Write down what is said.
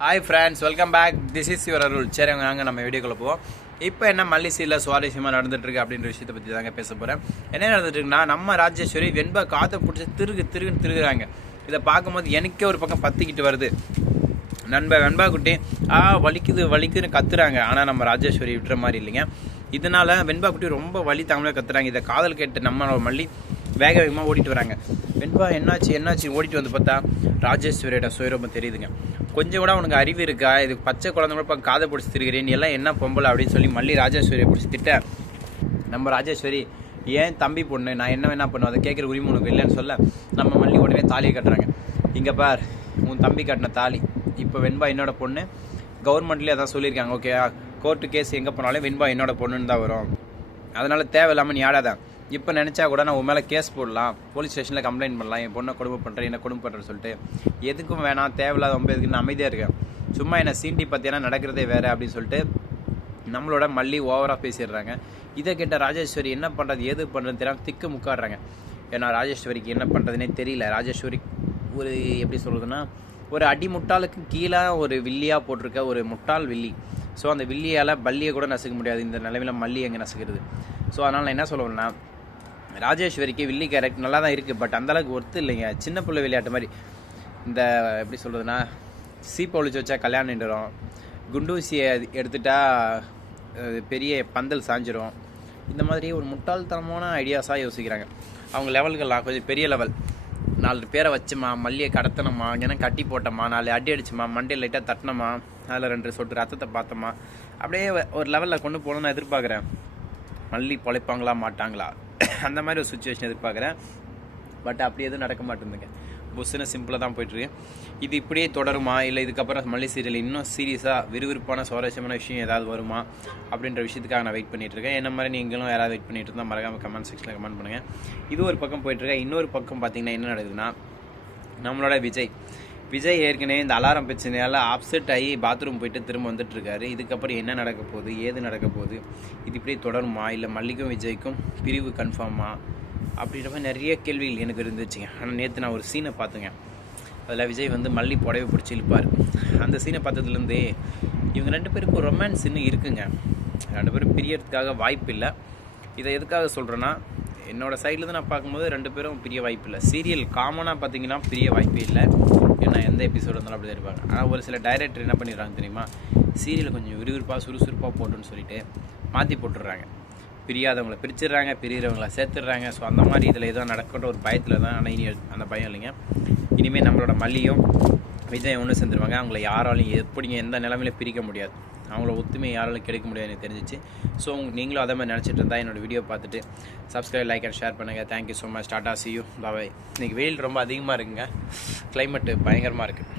Hi friends, welcome back. This is your Arul. சரி, வாங்க நம்ம வீடியோக்குள்ளே போவோம். இப்போ என்ன மல்லிசீரில் சுவாரஸ்யமாக நடந்துட்டுருக்கு அப்படின்ற விஷயத்தை பற்றி தாங்க பேச போகிறேன். என்ன நடந்துட்டுருக்குன்னா, நம்ம ராஜேஸ்வரி வெண்பா காற்றை பிடிச்சி திருகுன்னு திருகுறாங்க. இதை பார்க்கும்போது எனக்கே ஒரு பக்கம் பற்றிக்கிட்டு வருது. வெண்பா குட்டி வலிக்குதுன்னு கத்துறாங்க. ஆனால் நம்ம ராஜேஸ்வரி விட்டுற மாதிரி இல்லைங்க. இதனால் வெண்பா குட்டி ரொம்ப வலி தாங்களே கத்துறாங்க. இதை காதல் கேட்டு நம்ம மல்லி வேகமாக ஓடிட்டு வராங்க. வெண்பா என்னாச்சு ஓடிட்டு வந்து பார்த்தா ராஜேஸ்வரியோட சுயரூபம் தெரியுதுங்க. கொஞ்சம் கூட உனக்கு அறிவு இருக்கா? இது பச்சை குழந்தை கூட காதை பிடிச்சி திருக்கிறேன், நீ எல்லாம் என்ன பொம்பளை அப்படின்னு சொல்லி மல்லி ராஜேஸ்வரியை பிடிச்சி திட்ட, நம்ம ராஜேஸ்வரி ஏன் தம்பி பொண்ணு, நான் என்ன வேணா பண்ணுவேன், அதை கேட்குற உரிமை உனக்கு இல்லைன்னு சொல்ல நம்ம மல்லி உடனே தாலியை கட்டுறாங்க. இங்கே பார், உன் தம்பி கட்டின தாலி, இப்போ வெண்பா என்னோட பொண்ணு, கவர்மெண்ட்லேயே அதான் சொல்லியிருக்காங்க. ஓகே, கோர்ட்டு கேஸ் எங்கே போனாலும் வெண்பா என்னோட பொண்ணுன்னு தான் வரும். அதனால் தேவையில்லாமல் நீ ஆடாதான். இப்போ நினச்சா கூட நான் உன் மேலே கேஸ் போடலாம், போலீஸ் ஸ்டேஷனில் கம்ப்ளைண்ட் பண்ணலாம், என் பொண்ணை கொடுமை பண்ணுறேன், என்ன கொடுமை பண்ணுறேன்னு சொல்லிட்டு. எதுக்கும் வேணாம், தேவையில்லாத ரொம்ப எதுக்கு நான் அமைதியாக இருக்கேன். சும்மா என்னை சீண்டி பார்த்தீங்கன்னா நடக்கிறதே வேறு அப்படின்னு சொல்லிட்டு நம்மளோட மல்லி ஓவராக பேசிடுறாங்க. இதை கேட்ட ராஜேஸ்வரி என்ன பண்ணுறது ஏது பண்ணுறது தெரியாமல் திக்கு முக்காடுறாங்க. ஏன்னா ராஜேஸ்வரிக்கு என்ன பண்ணுறதுனே தெரியல. ராஜேஸ்வரி ஒரு எப்படி சொல்கிறதுனா, ஒரு அடி முட்டாளுக்கு கீழே ஒரு வில்லியாக போட்டிருக்க ஒரு முட்டாள் வில்லி. ஸோ அந்த வில்லியால் பல்லியை கூட நசுக்க முடியாது. இந்த நிலைமையில் மல்லி எங்கே நசுக்கிறது? ஸோ அதனால் நான் என்ன சொல்லுவேன்னா, ராஜேஸ்வரிக்கு வில்லி கேரக்டர் நல்லா தான் இருக்குது, பட் அந்தளவுக்கு ஒர்த்து இல்லைங்க. சின்ன பிள்ளை விளையாட்டு மாதிரி. இந்த எப்படி சொல்கிறதுனா, சீப்பை ஒழிச்சு வச்சா கல்யாணம் நின்றுடும், குண்டூசியை எடுத்துட்டா பெரிய பந்தல் சாஞ்சிரும். இந்த மாதிரி ஒரு முட்டாள்தனமான ஐடியாஸாக யோசிக்கிறாங்க. அவங்க லெவல்கள்லாம் கொஞ்சம் பெரிய லெவல். 4 பேரை வச்சுமா, மல்லியை கடத்தணுமா, ஏன்னா கட்டி போட்டோமா, 4 அடி அடிச்சுமா, மண்டையில் லைட்டாக தட்டினோமா, அதில் 2 சொட்டு ரத்தத்தை பார்த்தோமா, அப்படியே ஒரு லெவலில் கொண்டு போகணுன்னு எதிர்பார்க்குறேன். மல்லி பொழைப்பாங்களா மாட்டாங்களா அந்த மாதிரி ஒரு சுச்சுவேஷன் எதிர்பார்க்குறேன். பட் அப்படி எதுவும் நடக்க மாட்டேங்குதுங்க. புஸ்ஸுன்னு சிம்பிளாக தான் போய்ட்டுருக்கு. இது இப்படியே தொடருமா, இல்லை இதுக்கப்புறம் மல்லி சீரியல் இன்னும் சீரியஸாக விறுவிறுப்பான சுவாரஸ்யமான விஷயம் ஏதாவது வருமா அப்படின்ற விஷயத்துக்காக நான் வெயிட் பண்ணிகிட்ருக்கேன். என்ன மாதிரி நீங்களும் யாராவது வெயிட் பண்ணிட்டு இருந்தால் மறக்காமல் கமெண்ட் செக்ஷனில் கமெண்ட் பண்ணுங்கள். இது ஒரு பக்கம் போயிட்டுருக்கேன். இன்னொரு பக்கம் பார்த்திங்கன்னா என்ன நடக்குதுன்னா, நம்மளோட விஜய் ஏற்கனவே இந்த அலாரம் பிரச்சனையால் அப்செட் ஆகி பாத்ரூம் போயிட்டு திரும்ப வந்துட்டுருக்காரு. இதுக்கப்புறம் என்ன நடக்க போகுது, ஏது நடக்க போகுது, இது இப்படியே தொடருமா, இல்லை மல்லிக்கும் விஜய்க்கும் பிரிவு கன்ஃபார்மா அப்படின்ற மாதிரி நிறைய கேள்விகள் எனக்கு இருந்துச்சுங்க. ஆனால் நேற்று நான் ஒரு சீனை பார்த்துங்க. அதில் விஜய் வந்து மல்லி புடவை பிடிச்சி இழுப்பார். அந்த சீனை பார்த்ததுலேருந்தே இவங்க 2 பேருக்கும் ரொமான்ஸ் இன்னும் இருக்குங்க. 2 பேரும் பிரியறதுக்காக வாய்ப்பு இல்லை. இதை எதுக்காக சொல்கிறேன்னா, என்னோடய சைட்லேருந்து நான் பார்க்கும்போது 2 பேரும் பிரிய வாய்ப்பு இல்லை. சீரியல் காமனாக பார்த்தீங்கன்னா பிரிய வாய்ப்பு இல்லை. ஏன்னா எந்த எபிசோடு இருந்தாலும் அப்படி தான் இருப்பாங்க. ஆனால் ஒரு சில டைரக்டர் என்ன பண்ணிடுறாங்க தெரியுமா, சீரியலை கொஞ்சம் விறுவிறுப்பாக சுறுசுறுப்பாக போட்டுன்னு சொல்லிட்டு மாற்றி போட்டுடுறாங்க. பிரியாதவங்களை பிரிச்சிடுறாங்க, பிரிகிறவங்களை சேர்த்துடுறாங்க. ஸோ அந்த மாதிரி இதில் எதுவும் நடக்கின்ற ஒரு பயத்தில் தான். ஆனால் இனி அந்த பயம் இல்லைங்க. இனிமேல் நம்மளோட மல்லியும் விஜய் ஒன்று சேர்ந்துருவாங்க. அவங்கள யாராலையும் எப்படிங்க எந்த நிலைமையில பிரிக்க முடியாது. அவங்கள ஒத்துமை யாராலும் கிடைக்க முடியாது எனக்கு தெரிஞ்சிச்சு. ஸோ நீங்களும் அதே மாதிரி நினச்சிட்டு இருந்தால் என்னோடய வீடியோ பார்த்துட்டு சப்ஸ்கிரைப், லைக் அண்ட் ஷேர் பண்ணுங்கள். Thank you so much. Tata, see you, bye. இன்றைக்கி வெயில் ரொம்ப அதிகமாக இருக்குங்க. கிளைமேட்டு பயங்கரமாக இருக்குது.